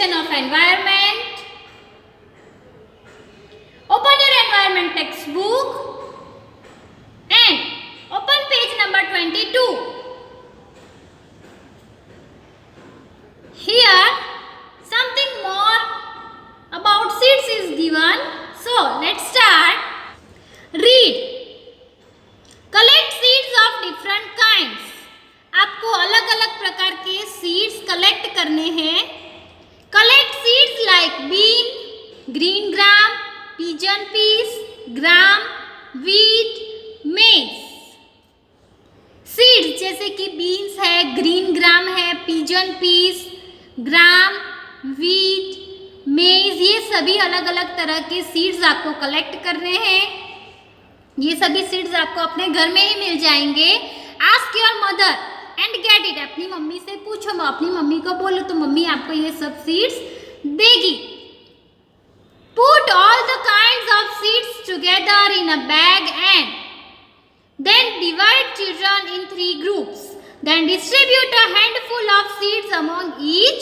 definition of environment. Open your environment textbook and open page number 22. Here something more about seeds is given. So let's start. Read. Collect seeds of different kinds. आपको अलग अलग प्रकार के seeds collect करने हैं. Collect seeds like bean, green gram, pigeon peas, gram, wheat, maize. Seeds जैसे कि beans है, ग्रीन ग्राम है, पिजन पीस, ग्राम, वीट, मेज, ये सभी अलग अलग तरह के सीड्स आपको कलेक्ट करने हैं. ये सभी सीड्स आपको अपने घर में ही मिल जाएंगे. Ask your mother and get it. अपनी मम्मी से पूछो, अपनी मम्मी को बोलो तो मम्मी आपको ये सब सीड्स देगी. Put all the kinds of seeds together in a bag and then divide children in 3 groups. Then distribute a handful of seeds among each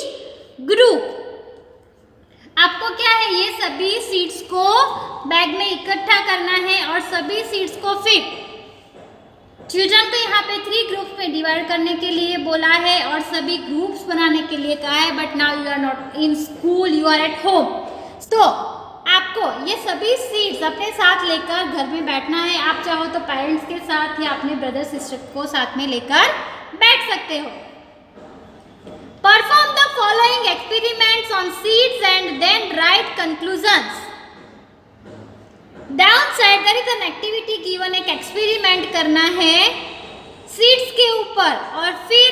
group. आपको क्या है, ये सभी सीड्स को बैग में इकट्ठा करना है और सभी सीड्स को फिर चिल्ड्रन को यहाँ पे 3 ग्रुप्स में डिवाइड करने के लिए बोला है और सभी ग्रुप्स बनाने के लिए कहा है. But now you are not in school, you are at home. तो आपको ये सभी सीड्स अपने साथ लेकर घर में बैठना है. आप चाहो तो पेरेंट्स के साथ या अपने ब्रदर सिस्टर को साथ में लेकर बैठ सकते हो. Perform the following experiments on seeds and then write conclusions. Downside there is an activity given. एक एक्सपेरिमेंट करना है सीड्स के ऊपर और फिर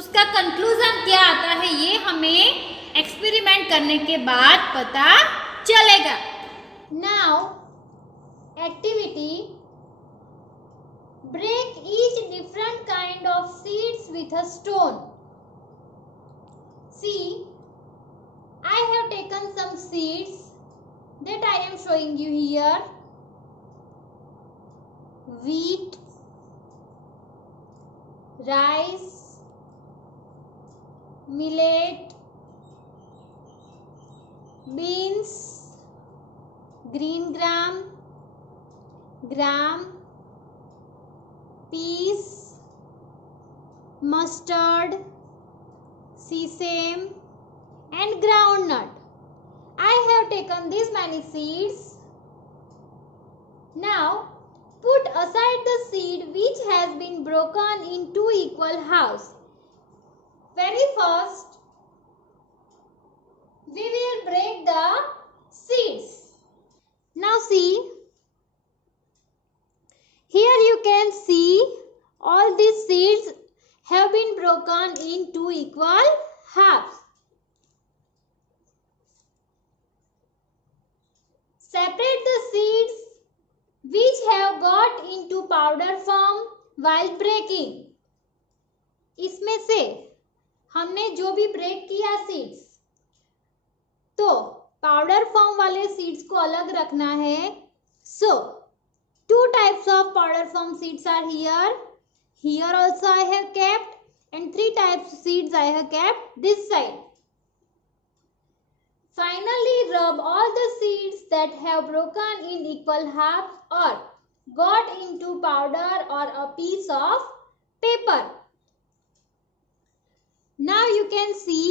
उसका कंक्लूजन क्या आता है ये हमें एक्सपेरिमेंट करने के बाद पता चलेगा. Now activity. Break each different kind of seeds with a stone. See, I have taken some seeds that I am showing you here. Wheat, rice, millet, beans, green gram, peas, mustard, sesame and groundnut. I have taken these many seeds. Now put aside the seed which has been broken in 2 equal halves. Very first we will break the seeds. Now see, here you can see all these seeds have been broken in 2 equal halves. Separate the seeds which have got into powder form while breaking. इसमें से हमने जो भी break किया seeds, तो powder form वाले seeds को अलग रखना है. So 2 types of powder form seeds are here. Here also I have kept, and 3 types of seeds I have kept this side. Finally rub all the seeds that have broken in equal halves or got into powder or a piece of paper. Now you can see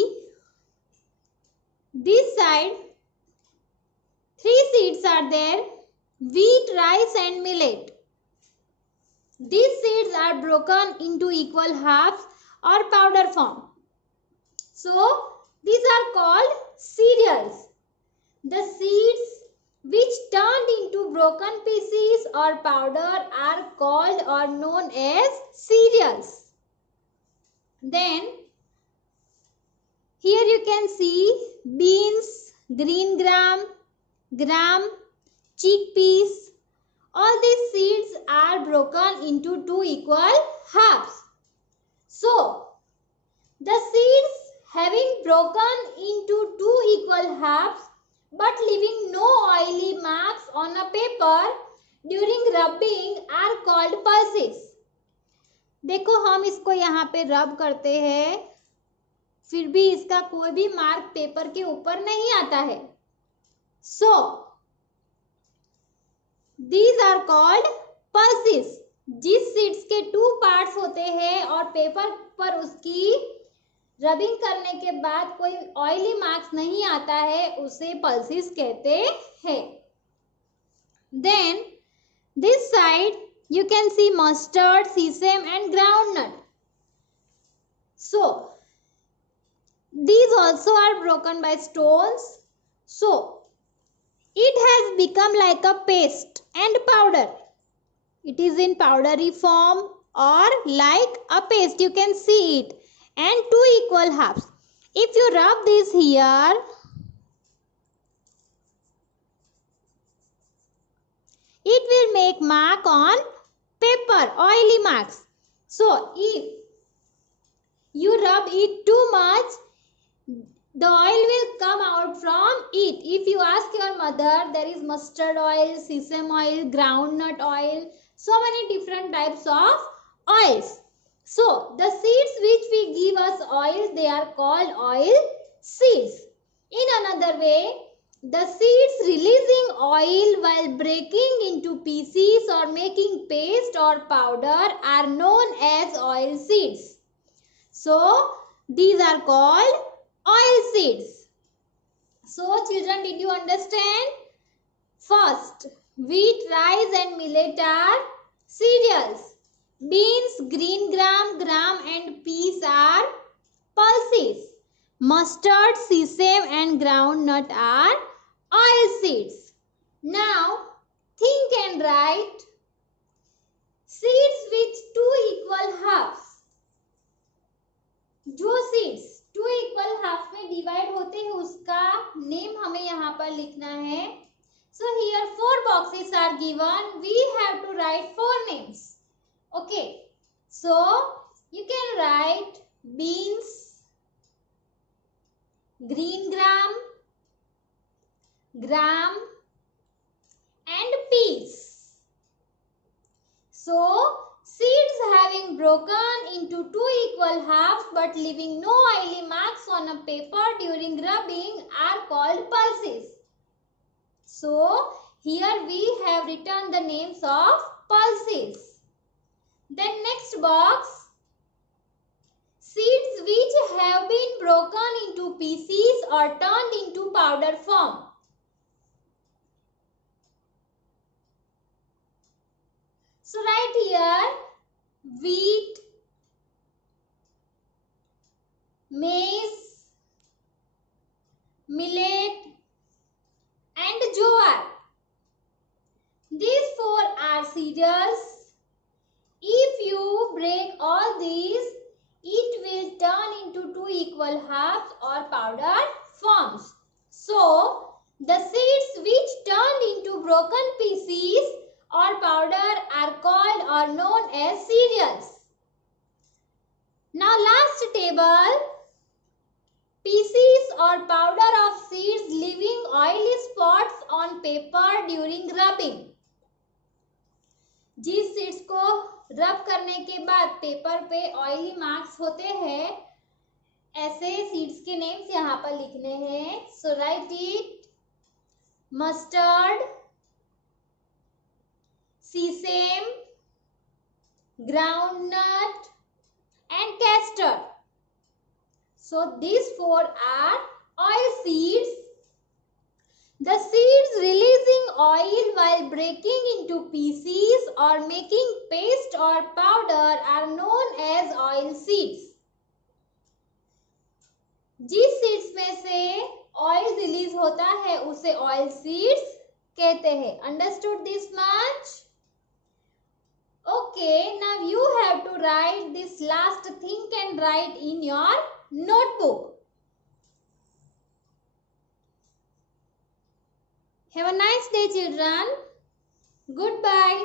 this side 3 seeds are there: wheat, rice and millet. These seeds are broken into equal halves or powder form. So these are called cereals. The seeds which turned into broken pieces or powder are called or known as cereals. Then here you can see beans, green gram, chickpeas. All these seeds are broken into 2 equal halves. So, the seeds having broken into 2 equal halves but leaving no oily marks on a paper during rubbing are called pulses. देखो हम इसको यहाँ पे रब करते हैं फिर भी इसका कोई भी मार्क पेपर के ऊपर नहीं आता है. So these are called pulses. जिस सीड्स के 2 पार्ट्स होते हैं और पेपर पर उसकी रबिंग करने के बाद कोई ऑयली मार्क्स नहीं आता है, उसे पल्सेस कहते हैं. Then this side you can see mustard, sesame and groundnut. So these also are broken by stones. So it has become like a paste and powder. It is in powdery form or like a paste. You can see it and 2 equal halves. If you rub this here, it will make mark on paper, oily marks. So if you rub it too much, the oil will come out from it. If you ask your mother, there is mustard oil, sesame oil, groundnut oil, so many different types of oils. So the seeds which we give us oil, they are called oil seeds. In another way, the seeds releasing oil while breaking into pieces or making paste or powder are known as oil seeds. So these are called oil seeds. So children, did you understand? First, wheat, rice and millet are cereals. Beans, green gram, gram and peas are pulses. Mustard, sesame and groundnut are oil seeds. Now think and write seeds with 2 equal halves. जो seeds 2 equal half में divide होते हैं उसका name हमें यहाँ पर लिखना है. So here 4 boxes are given. We have to write 4 names. Okay. So you can write beans, green gram, gram and peas. So seeds having broken into 2 equal halves but leaving no oily marks on a paper during rubbing are called pulses. So here we have written the names of pulses. Then next box, seeds which have been broken into pieces or turned into powder form. So write here wheat, maize, millet and jowar. These 4 are cereals. If you break all these, it will turn into 2 equal halves or powder forms. So the seeds which turned into broken pieces or powder are called or known as cereals. Now last table, pieces or powder of seeds leaving oily spots on paper during rubbing. जिस seeds को रब करने के बाद paper पे oily marks होते हैं, ऐसे सीड्स के नेम्स यहाँ पर लिखने हैं. So write it mustard, sesame, groundnut and castor. So these 4 are oil seeds. The seeds releasing oil while breaking into pieces or making paste or powder are known as oil seeds. जिस seeds में से oil release होता है उसे oil seeds कहते हैं. Understood this much? Okay, now you have to write this last think and write in your notebook. Have a nice day, children. Goodbye.